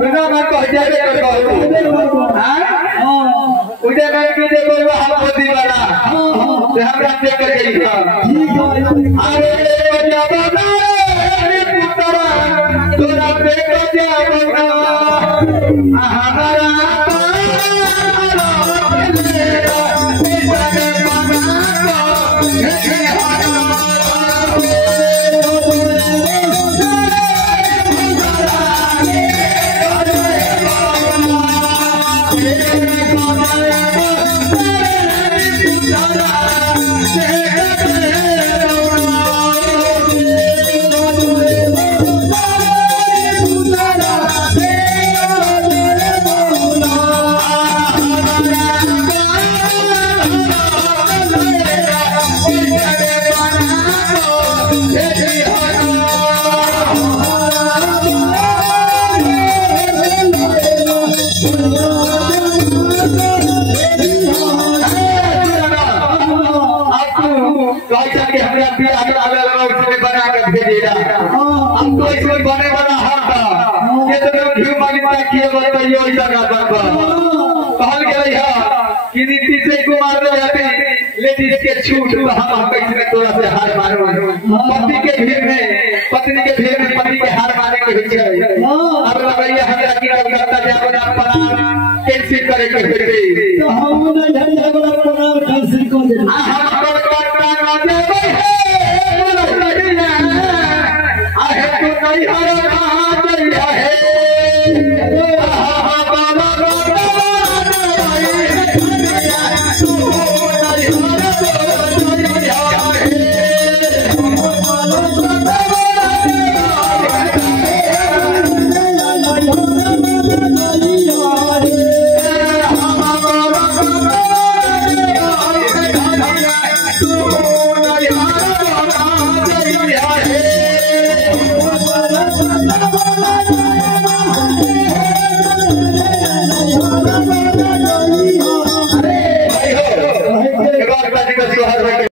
बिना मैं कह जाए उधर मैं भी देखो हम होती वाला हमरा देख कर गई अरे जमाना रे पुतरा तोरा देख जमाना हमारा छूट हम कैसे तोरा से हार मारो पति के भीड़ में पत्नी के भीड़ में पति के हार मारे के होय छै अब लगैया हमरा की करता जाबो ना प्रणाम कैंसिल करे के बेटे तो हम ना झंडा वाला प्रणाम कैंसिल कर दे हम प्रणाम देबे आहे तो नहीं हारा कहां गई है